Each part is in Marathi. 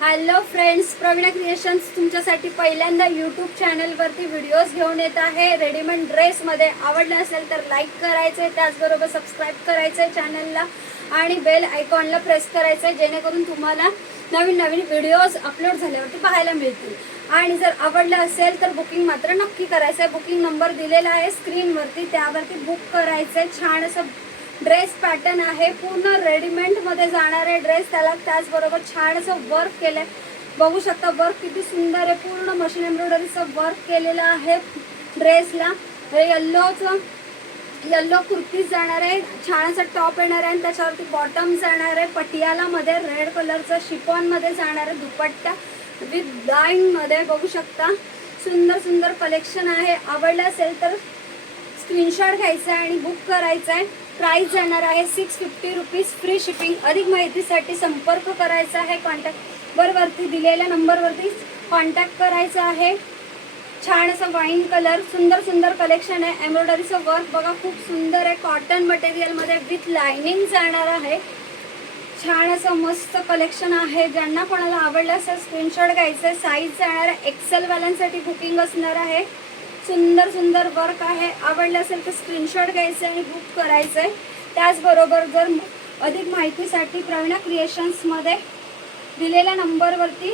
हॅलो फ्रेंड्स, प्रवीणा क्रिएशन्स तुमच्यासाठी पहिल्यांदा यूट्यूब चॅनलवरती व्हिडिओज घेऊन येत आहे। रेडीमेड ड्रेसमध्ये आवडलं असेल तर लाईक करायचं, त्याचबरोबर सबस्क्राईब करायचं चॅनलला आणि बेल आयकॉनला प्रेस करायचं, जेणेकरून तुम्हाला नवीन नवीन व्हिडिओज अपलोड झाल्यावरती पाहायला मिळतील। आणि जर आवडलं असेल तर बुकिंग मात्र नक्की करायचं आहे। बुकिंग नंबर दिलेला आहे स्क्रीनवरती, त्यावरती बुक करायचं। छान असं ड्रेस पॅटर्न आहे, पूर्ण रेडीमेड मध्ये जाणारे ड्रेस, त्याला त्याचबरोबर छान असं वर्क केलंय। बघू शकता वर्क किती सुंदर आहे, पूर्ण मशीन एम्ब्रॉयडरीचं वर्क केलेलं आहे ड्रेसला। येल्लो कुर्ती जाणार आहे, छान असं टॉप येणार आहे आणि त्याच्यावरती बॉटम जाणार आहे पटियाला मध्ये, रेड कलरचं शिफॉन मध्ये जाणार आहे दुपट्टा विथ लाईन मध्ये। बघू शकता सुंदर सुंदर कलेक्शन आहे। आवडलं असेल तर स्क्रीनशॉट घ्यायचा आणि बुक करायचा आहे। प्राइस जाणार आहे 650 रुपीज, फ्री शिपिंग। अधिक माहितीसाठी संपर्क करायचा आहे, कॉन्टॅक्ट वरती दिलेल्या नंबरवरती कॉन्टॅक्ट करायचा आहे। छान असं वाईन कलर, सुंदर सुंदर कलेक्शन आहे। एम्ब्रॉयडरीचं वर्क बघा खूप सुंदर आहे, कॉटन मटेरियल मध्ये विथ लाइनिंग जाणार आहे। छान असं मस्त कलेक्शन आहे, ज्यांना कोणाला आवडलं असेल स्क्रीनशॉट घ्यायचं। साईज जाणार आहे एक्सेल वाल्यांसाठी बुकिंग असणार आहे। सुंदर सुंदर वर्क आहे, आवडलं असेल तर स्क्रीनशॉट घ्यायचं आणि बुक करायचं आहे। त्याचबरोबर जर अधिक माहितीसाठी प्रवीणा क्रिएशन्समध्ये दिलेल्या नंबरवरती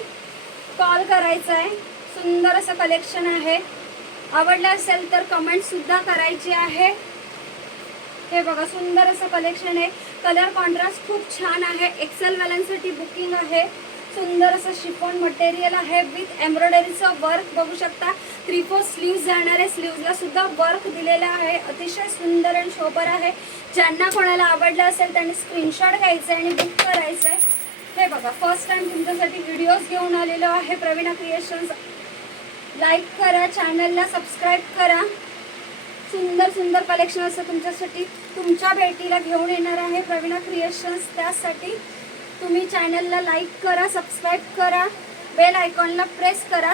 कॉल करायचा आहे। सुंदर असं कलेक्शन आहे, आवडलं असेल तर कमेंटसुद्धा करायची आहे। हे बघा सुंदर असं कलेक्शन आहे, कलर कॉन्ट्रास्ट खूप छान आहे। एक्सेल वाल्यांसाठी बुकिंग आहे। सुंदर असं शिफॉन मटेरियल आहे विथ एम्ब्रॉयडरीचं वर्क, बघू शकता 3/4 स्लीव्ज जाणार आहे, स्लीव्जला सुद्धा वर्क दिलेला आहे। अतिशय सुंदर आणि शोभर आहे। ज्यांना कोणाला आवडलं असेल त्यांनी स्क्रीनशॉट घ्यायचं आणि बुक करायचं आहे। हे बघा फर्स्ट टाइम तुमच्यासाठी व्हिडिओज घेऊन आलेलो आहे प्रवीणा क्रिएशन्स। लाईक करा, चॅनलला सबस्क्राईब करा। सुंदर सुंदर कलेक्शन असं तुमच्यासाठी तुमच्या भेटीला घेऊन येणार आहे प्रवीणा क्रिएशन्स। त्यासाठी तुम्ही चॅनलला लाईक करा, सबस्क्राईब करा, बेल आयकॉनला प्रेस करा।